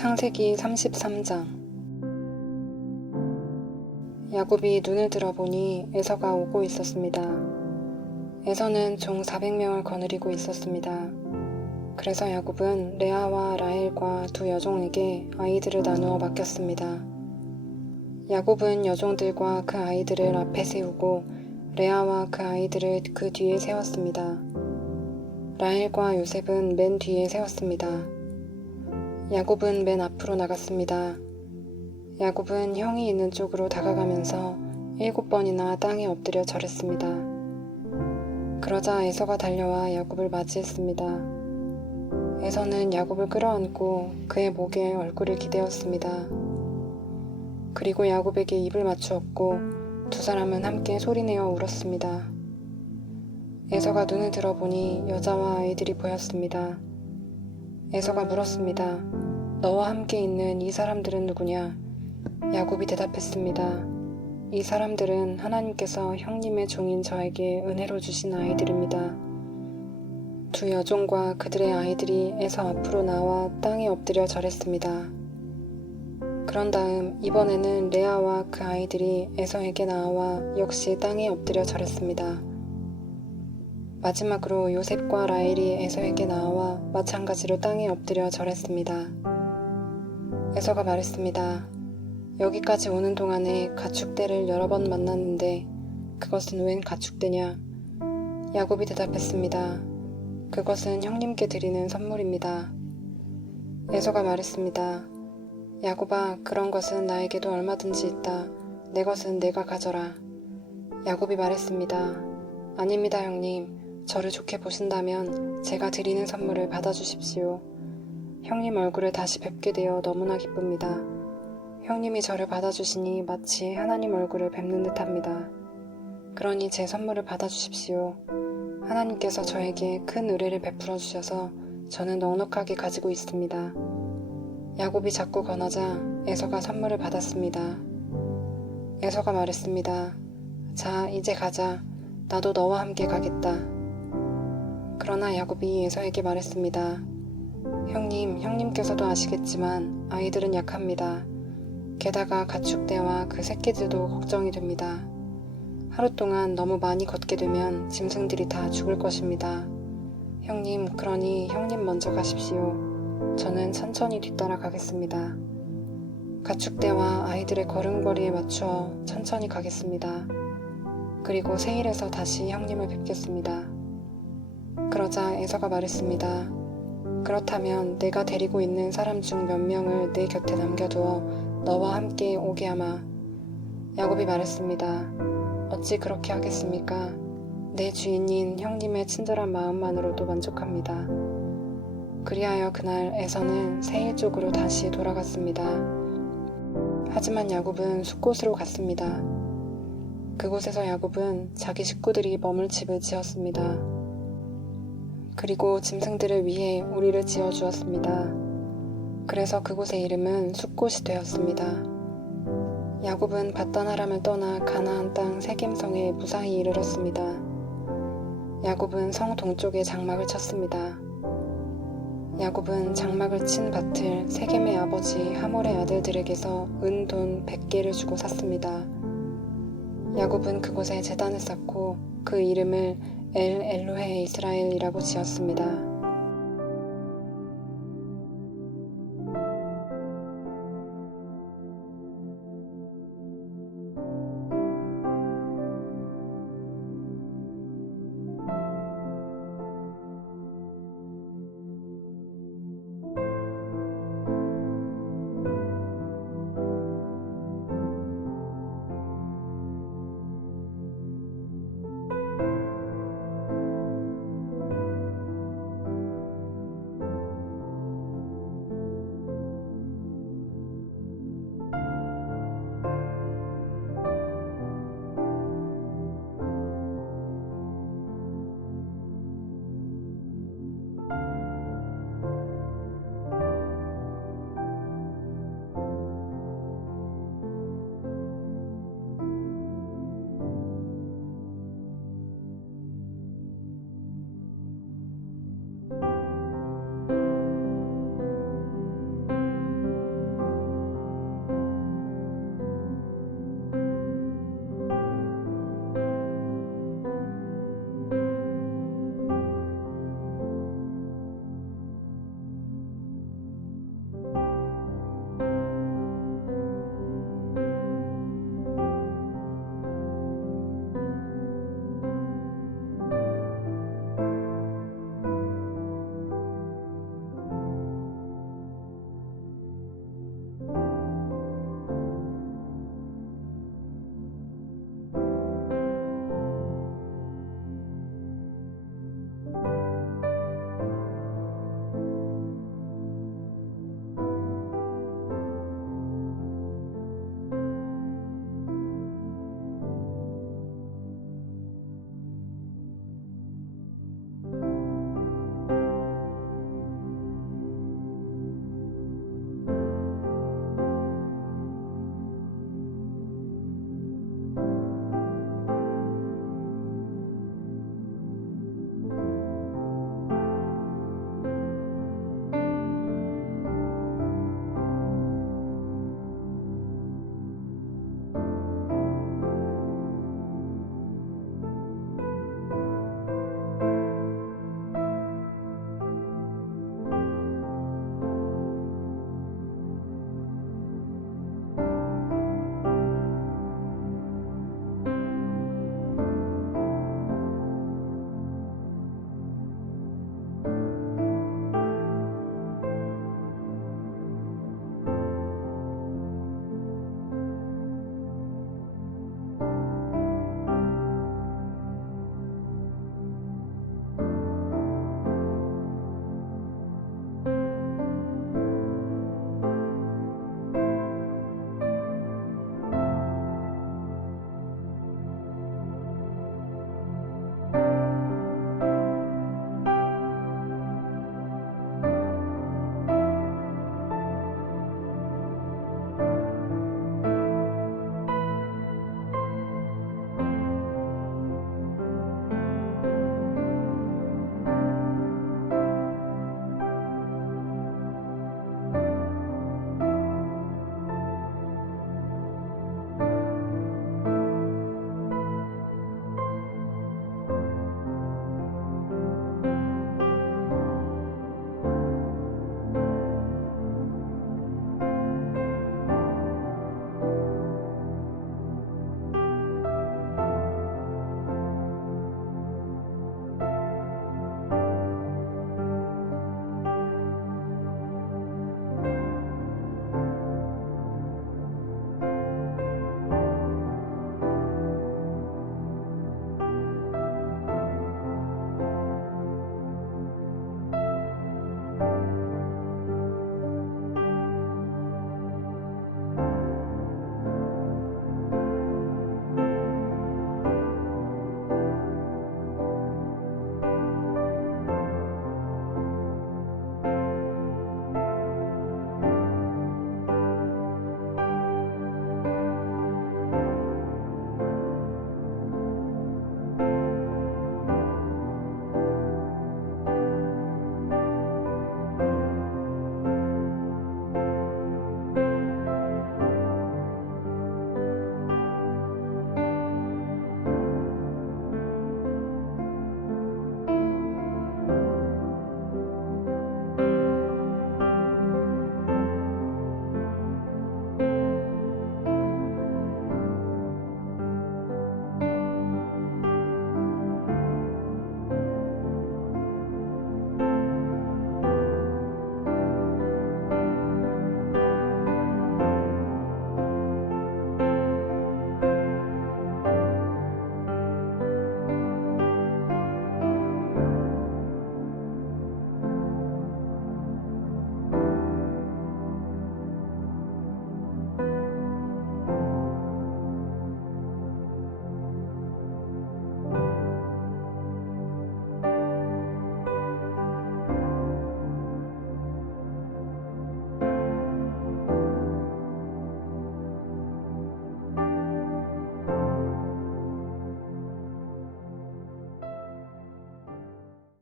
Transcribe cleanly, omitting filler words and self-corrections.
창세기 33장. 야곱이 눈을 들어보니 에서가 오고 있었습니다. 에서는 종 400명을 거느리고 있었습니다. 그래서 야곱은 레아와 라헬과 두 여종에게 아이들을 나누어 맡겼습니다. 야곱은 여종들과 그 아이들을 앞에 세우고 레아와 그 아이들을 그 뒤에 세웠습니다. 라헬과 요셉은 맨 뒤에 세웠습니다. 야곱은 맨 앞으로 나갔습니다. 야곱은 형이 있는 쪽으로 다가가면서 7번이나 땅에 엎드려 절했습니다. 그러자 에서가 달려와 야곱을 맞이했습니다. 에서는 야곱을 끌어안고 그의 목에 얼굴을 기대었습니다. 그리고 야곱에게 입을 맞추었고 두 사람은 함께 소리내어 울었습니다. 에서가 눈을 들어보니 여자와 아이들이 보였습니다. 에서가 물었습니다. 너와 함께 있는 이 사람들은 누구냐? 야곱이 대답했습니다. 이 사람들은 하나님께서 형님의 종인 저에게 은혜로 주신 아이들입니다. 두 여종과 그들의 아이들이 에서 앞으로 나와 땅에 엎드려 절했습니다. 그런 다음 이번에는 레아와 그 아이들이 에서에게 나와 역시 땅에 엎드려 절했습니다. 마지막으로 요셉과 라헬이 에서에게 나와 마찬가지로 땅에 엎드려 절했습니다. 에서가 말했습니다. 여기까지 오는 동안에 가축대를 여러 번 만났는데 그것은 웬 가축대냐? 야곱이 대답했습니다. 그것은 형님께 드리는 선물입니다. 에서가 말했습니다. 야곱아, 그런 것은 나에게도 얼마든지 있다. 내 것은 내가 가져라. 야곱이 말했습니다. 아닙니다, 형님. 저를 좋게 보신다면 제가 드리는 선물을 받아주십시오. 형님 얼굴을 다시 뵙게 되어 너무나 기쁩니다. 형님이 저를 받아주시니 마치 하나님 얼굴을 뵙는 듯합니다. 그러니 제 선물을 받아주십시오. 하나님께서 저에게 큰 의뢰를 베풀어 주셔서 저는 넉넉하게 가지고 있습니다. 야곱이 자꾸 권하자 에서가 선물을 받았습니다. 에서가 말했습니다. 자, 이제 가자. 나도 너와 함께 가겠다. 그러나 야곱이 에서에게 말했습니다. 형님께서도 아시겠지만 아이들은 약합니다. 게다가 가축대와 그 새끼들도 걱정이 됩니다. 하루 동안 너무 많이 걷게 되면 짐승들이 다 죽을 것입니다. 형님, 그러니 형님 먼저 가십시오. 저는 천천히 뒤따라 가겠습니다. 가축대와 아이들의 걸음걸이에 맞추어 천천히 가겠습니다. 그리고 세일에서 다시 형님을 뵙겠습니다. 그러자 에서가 말했습니다. 그렇다면 내가 데리고 있는 사람 중 몇 명을 내 곁에 남겨두어 너와 함께 오게 하마. 야곱이 말했습니다. 어찌 그렇게 하겠습니까? 내 주인인 형님의 친절한 마음만으로도 만족합니다. 그리하여 그날 에서는 세일 쪽으로 다시 돌아갔습니다. 하지만 야곱은 숫곳으로 갔습니다. 그곳에서 야곱은 자기 식구들이 머물 집을 지었습니다. 그리고 짐승들을 위해 우리를 지어주었습니다. 그래서 그곳의 이름은 숫곳이 되었습니다. 야곱은 밧단 아람을 떠나 가나안 땅 세겜성에 무사히 이르렀습니다. 야곱은 성 동쪽에 장막을 쳤습니다. 야곱은 장막을 친 밭을 세겜의 아버지 하몰의 아들들에게서 은 돈 100개를 주고 샀습니다. 야곱은 그곳에 제단을 쌓고 그 이름을 엘 엘로헤 이스라엘이라고 지었습니다.